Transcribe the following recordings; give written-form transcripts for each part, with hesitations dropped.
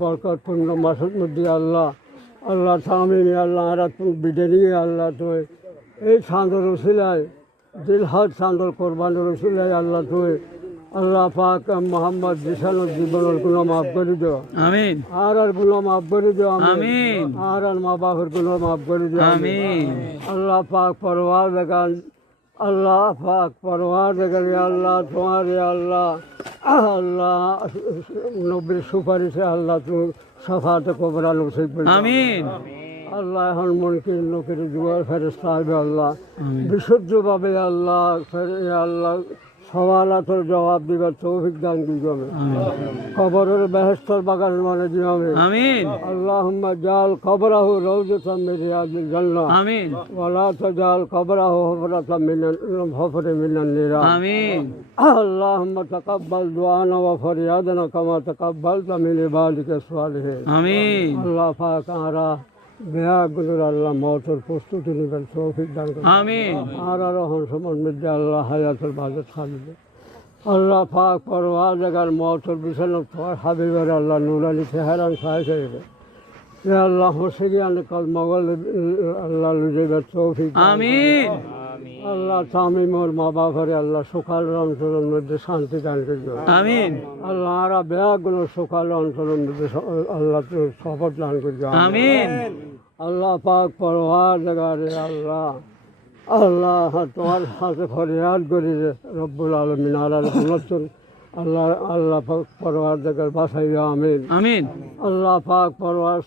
বরকতপূর্ণ মাসের মধ্যে আল্লাহ আল্লাহ থামিনি আল্লাহ আরাতপুর বিডেরি আল্লাহ তুই এই চাঁদর রসিলায় দিলহাজ চাঁদর কোরবানের রসিলায় আল্লাহ তুই আল্লাহ পাক মোহাম্মদ জিসানোর জীবনের গুলো মাফ করে দিও আমিন আর গুলো মাফ করে দিও আমিন আর মা বাপের গুলো মাফ করে দিও আমিন আল্লাহ পাক পরওয়ার দেখান আল্লাহ পাক পরওয়ার দেখান আল্লাহ তোমার আল্লাহ আল্লাহ নবীর সুপারিশে আল্লাহ তুমি সাফাতে কবরা নসিব করে আমিন আল্লাহ এখন মনকির লোকের জুয়ার ফেরেস্তা হবে আল্লাহ বিশুদ্ধভাবে আল্লাহ আল্লাহ সওয়ালাতের জবাব দিবার তৌফিক দান দিবে কবরের বেহেশতের বাগানের মানে দিবে আমিন আল্লাহুম্মা জাল কবরাহু রাউজাতাম মিন রিয়াদিল জান্নাহ আমিন ওয়ালা তাজাল কবরাহু হুফরাতাম মিনান নিরাম আমিন আল্লাহুম্মা তাকাব্বাল দুআনা ওয়া ফরিয়াদানা কামা তাকাব্বালতা মিন ইবাদিকা সালিহিন আমিন আল্লাহ পাক আমরা বেয়াগুলোর আল্লাহ মওতের প্রস্তুতি নেবেন তৌফিক দান করুন আমিন আর রহম সমর মধ্যে আল্লাহ হায়াতুল বাজত খালিবে আল্লাহ পাক পরওয়ার জায়গার মওতের বিছানা তোমার হাবিবের আল্লাহ নুরানি চেহারান সাহায্য করবে আল্লাহ হোসেগিয়ান কাল মগল আল্লাহ লুজেবের তৌফিক আমিন আল্লাহ তামিমর মা বাবারে আল্লাহ সকাল অঞ্চলের মধ্যে শান্তি দান করবে আমিন আল্লাহ আরা বেয়াগুলো সকাল অঞ্চলের মধ্যে আল্লাহ শপথ দান করবে আমিন আল্লাহ পাক পরওয়ার জায়গারে আল্লাহ আল্লাহ তোমার হাতে ফরিয়াদ করি রব্বুল আলমিন আল্লাহ নতুন আল্লাহ আল্লাহ পাক পরওয়ার জায়গার বাসাইয়া আমিন আমিন আল্লাহ পাক পরওয়ার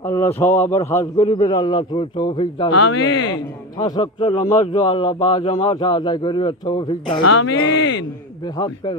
আল্লাহ সওয়াবের হাজ গরিবের আল্লাহ তুমি তৌফিক দান আমিন ফাঁসক্ত নামাজ আল্লাহ বা জামাত আদায় করিবে তৌফিক দান আমিন বেহাক্কে